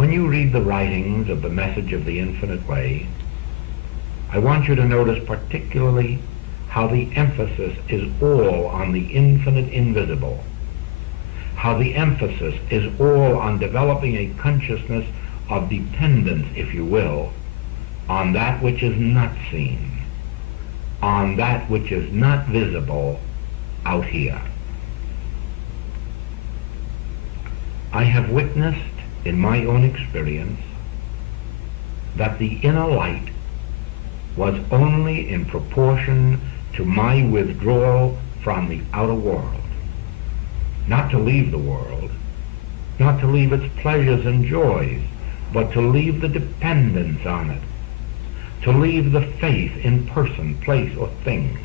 When you read the writings of the Message of the Infinite Way, I want you to notice particularly how the emphasis is all on the infinite invisible, how the emphasis is all on developing a consciousness of dependence, if you will, on that which is not seen, on that which is not visible out here. I have witnessed in my own experience that the inner light was only in proportion to my withdrawal from the outer world. Not to leave the world, not to leave its pleasures and joys, but to leave the dependence on it, to leave the faith in person, place, or thing.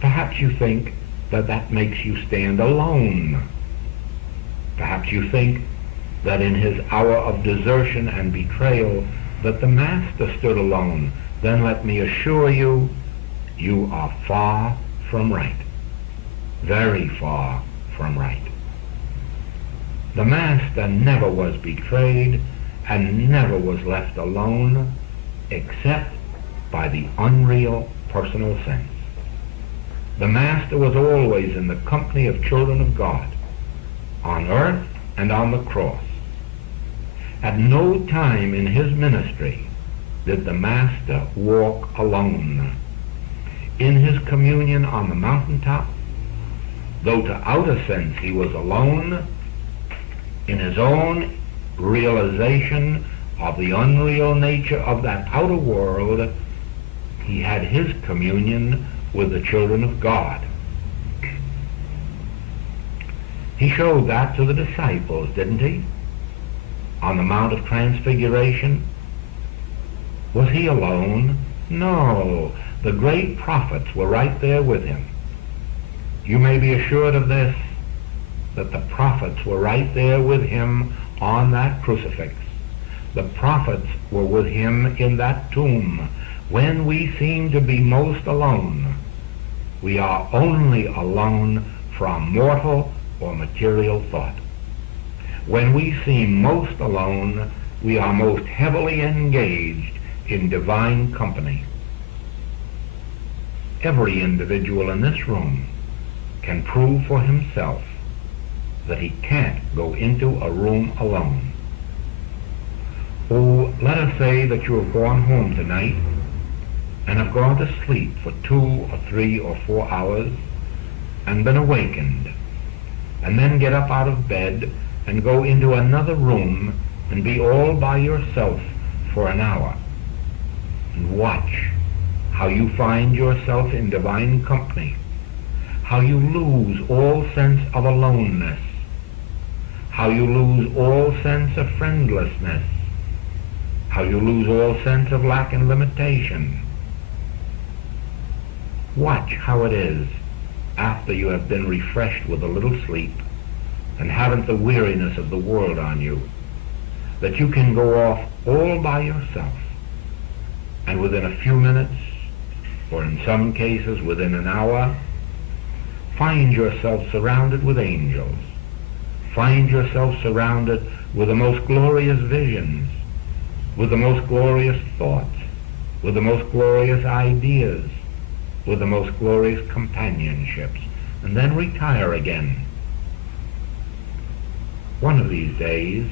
Perhaps you think that that makes you stand alone. Perhaps you think that in his hour of desertion and betrayal that the Master stood alone. Then let me assure you, you are far from right. Very far from right. The Master never was betrayed and never was left alone except by the unreal personal sense. The Master was always in the company of children of God, on earth and on the cross. At no time in his ministry did the Master walk alone. In his communion on the mountaintop, though to outer sense he was alone, in his own realization of the unreal nature of that outer world, he had his communion with the children of God. He showed that to the disciples, didn't he? On the Mount of Transfiguration. Was he alone? No. The great prophets were right there with him. You may be assured of this, that the prophets were right there with him on that crucifix. The prophets were with him in that tomb. When we seem to be most alone, we are only alone from mortal or material thought. When we seem most alone, we are most heavily engaged in divine company. Every individual in this room can prove for himself that he can't go into a room alone. Oh, let us say that you have gone home tonight and have gone to sleep for 2 or 3 or 4 hours and been awakened, and then get up out of bed and go into another room and be all by yourself for an hour, and watch how you find yourself in divine company, how you lose all sense of aloneness, how you lose all sense of friendlessness, how you lose all sense of lack and limitation. Watch how it is, after you have been refreshed with a little sleep and haven't the weariness of the world on you, that you can go off all by yourself, and within a few minutes, or in some cases within an hour, find yourself surrounded with angels, find yourself surrounded with the most glorious visions, with the most glorious thoughts, with the most glorious ideas, with the most glorious companionships, and then retire again. One of these days,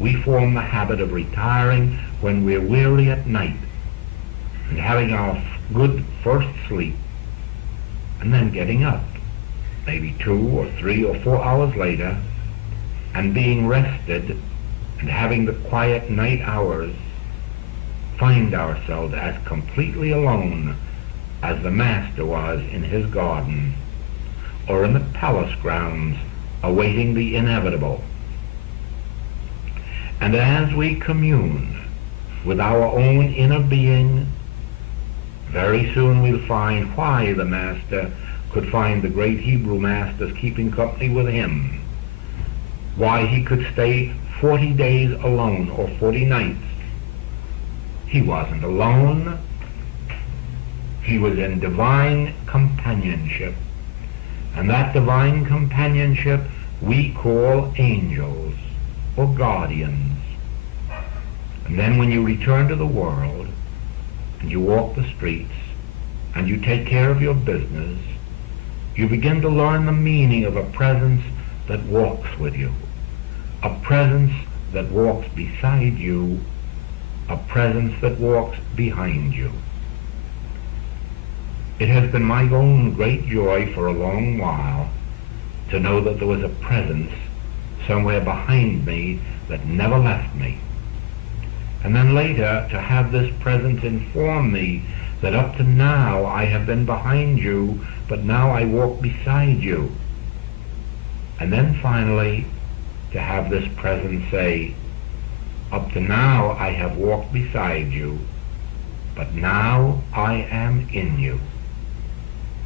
we form the habit of retiring when we're weary at night and having our good first sleep, and then getting up, maybe 2 or 3 or 4 hours later, and being rested and having the quiet night hours, find ourselves as completely alone as the Master was in his garden, or in the palace grounds awaiting the inevitable. And as we commune with our own inner being, very soon we'll find why the Master could find the great Hebrew masters keeping company with him, why he could stay 40 days alone or 40 nights. He wasn't alone. He was in divine companionship, and that divine companionship we call angels. or guardians. And then when you return to the world, and you walk the streets, and you take care of your business, you begin to learn the meaning of a presence that walks with you, a presence that walks beside you, a presence that walks behind you. It has been my own great joy for a long while to know that there was a presence somewhere behind me that never left me. And then later to have this presence inform me that up to now I have been behind you, but now I walk beside you. And then finally to have this presence say, up to now I have walked beside you, but now I am in you.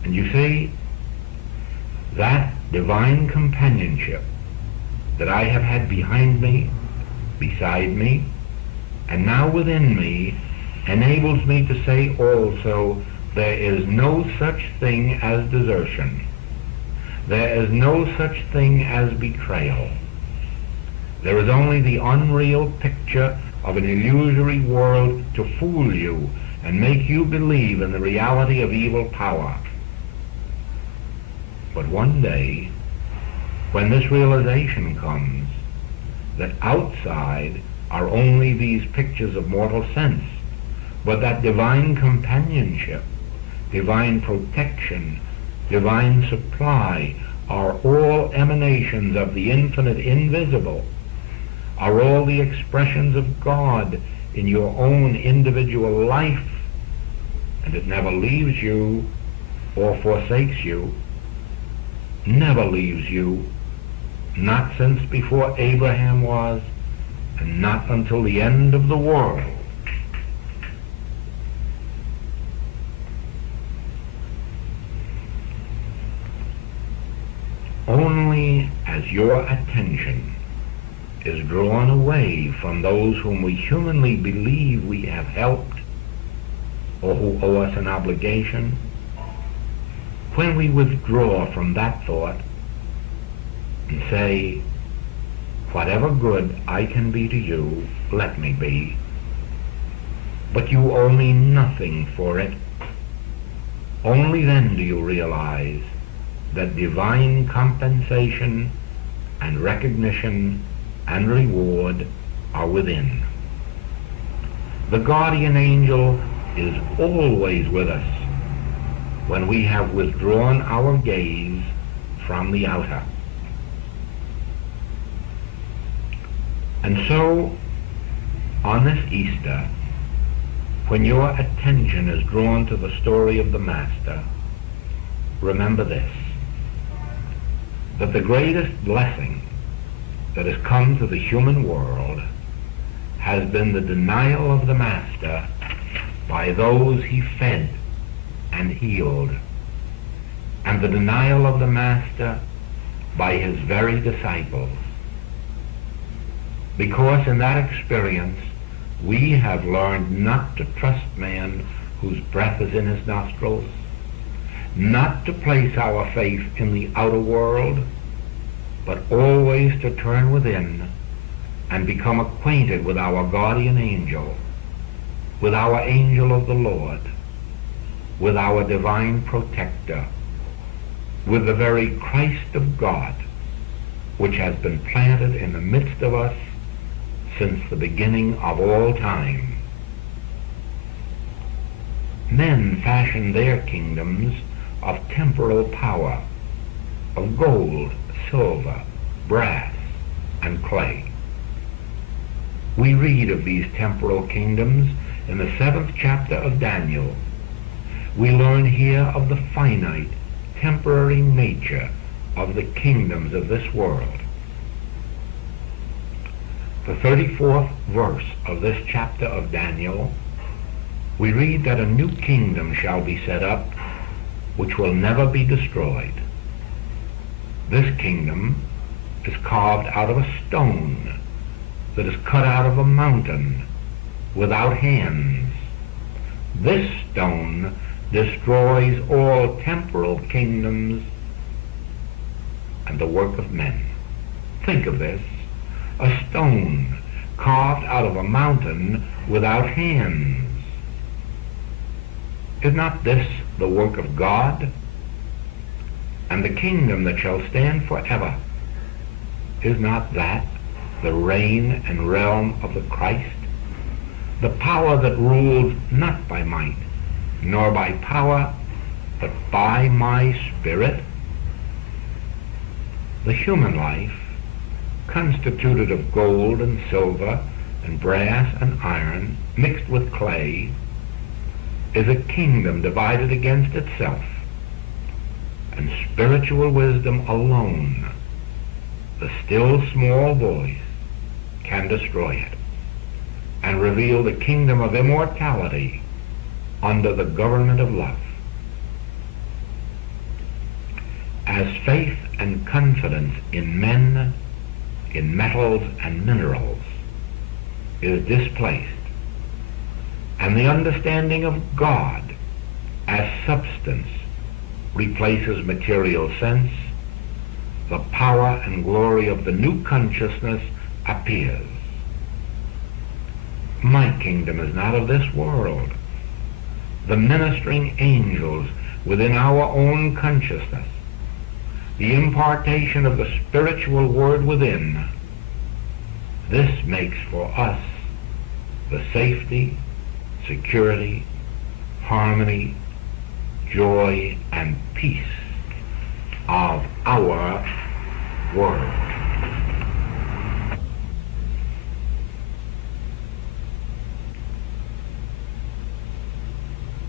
And you see, that divine companionship that I have had behind me, beside me, and now within me, enables me to say also, there is no such thing as desertion. There is no such thing as betrayal. There is only the unreal picture of an illusory world to fool you and make you believe in the reality of evil power. But one day, when this realization comes, that outside are only these pictures of mortal sense, but that divine companionship, divine protection, divine supply are all emanations of the infinite invisible, are all the expressions of God in your own individual life, and it never leaves you or forsakes you, never leaves you, not since before Abraham was, and not until the end of the world. Only as your attention is drawn away from those whom we humanly believe we have helped or who owe us an obligation, when we withdraw from that thought and say, whatever good I can be to you, let me be, but you owe me nothing for it, only then do you realize that divine compensation and recognition and reward are within. The guardian angel is always with us when we have withdrawn our gaze from the outer. And so, on this Easter, when your attention is drawn to the story of the Master, remember this, that the greatest blessing that has come to the human world has been the denial of the Master by those he fed and healed, and the denial of the Master by his very disciples. Because in that experience we have learned not to trust man whose breath is in his nostrils, not to place our faith in the outer world, but always to turn within and become acquainted with our guardian angel, with our angel of the Lord, with our divine protector, with the very Christ of God, which has been planted in the midst of us since the beginning of all time. Men fashion their kingdoms of temporal power, of gold, silver, brass, and clay. We read of these temporal kingdoms in the 7th chapter of Daniel. We learn here of the finite, temporary nature of the kingdoms of this world. The 34th verse of this chapter of Daniel, we read that a new kingdom shall be set up, which will never be destroyed. This kingdom is carved out of a stone that is cut out of a mountain without hands. This stone destroys all temporal kingdoms and the work of men. Think of this. a stone carved out of a mountain without hands. Is not this the work of God? And the kingdom that shall stand forever, is not that the reign and realm of the Christ? The power that rules not by might, nor by power, but by my Spirit? The human life, constituted of gold and silver and brass and iron mixed with clay, is a kingdom divided against itself, and spiritual wisdom alone, the still small voice, can destroy it and reveal the kingdom of immortality under the government of love. As faith and confidence in men, in metals and minerals, is displaced, and the understanding of God as substance replaces material sense, the power and glory of the new consciousness appears. My kingdom is not of this world. The ministering angels within our own consciousness, the impartation of the spiritual word within, this makes for us the safety, security, harmony, joy, and peace of our world.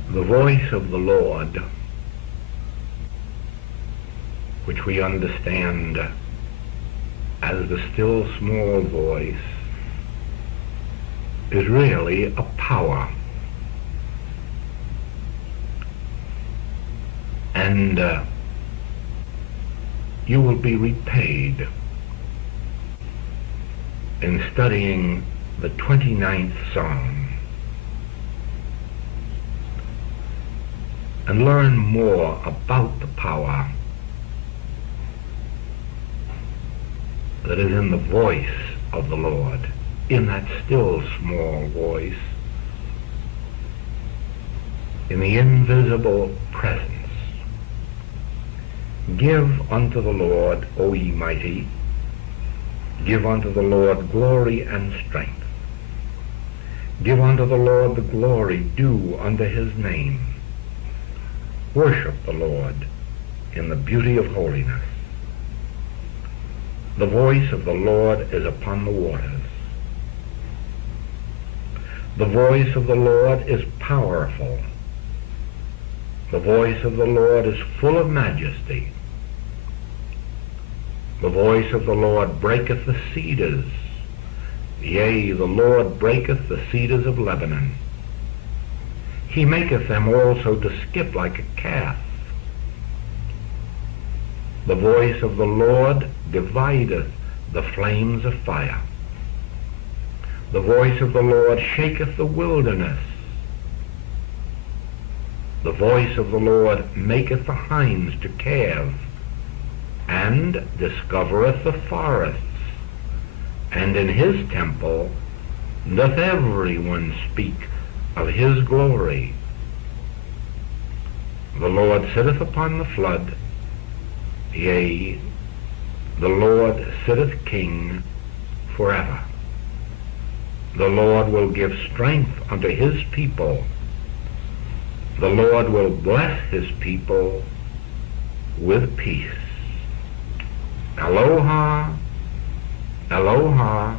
The voice of the Lord, which we understand as the still small voice, is really a power. And you will be repaid in studying the 29th Psalm and learn more about the power that is in the voice of the Lord, in that still small voice, in the invisible presence. Give unto the Lord, O ye mighty, give unto the Lord glory and strength. Give unto the Lord the glory due unto his name. Worship the Lord in the beauty of holiness. The voice of the Lord is upon the waters. The voice of the Lord is powerful. The voice of the Lord is full of majesty. The voice of the Lord breaketh the cedars. Yea, the Lord breaketh the cedars of Lebanon. He maketh them also to skip like a calf. The voice of the Lord divideth the flames of fire. The voice of the Lord shaketh the wilderness. The voice of the Lord maketh the hinds to calve, and discovereth the forests. And in his temple doth every one speak of his glory. The Lord sitteth upon the flood. Yea, the Lord sitteth king forever. The Lord will give strength unto his people. The Lord will bless his people with peace. Aloha, aloha,